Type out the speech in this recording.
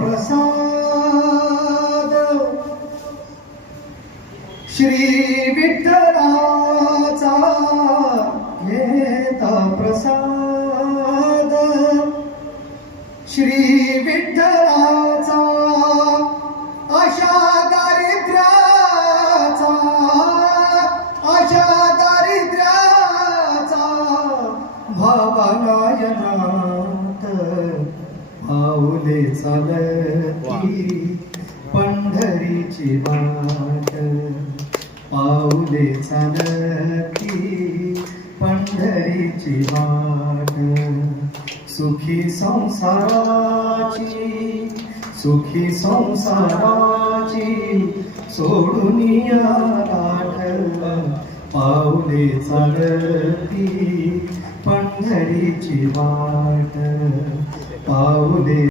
प्रसाद श्री विठ्ठलाचा येता प्रसाद श्री विठ्ठलाचा अशा दारिद्र्याचा अशा दारिद्र्याचा भावनायना पाऊले चालती पंढरीची वाट. पाऊले चालती पंढरीची वाट. सुखी संसाराची सुखी संसाराची सोडून या लाट पाऊले चालती पंढरीची वाट. पाऊले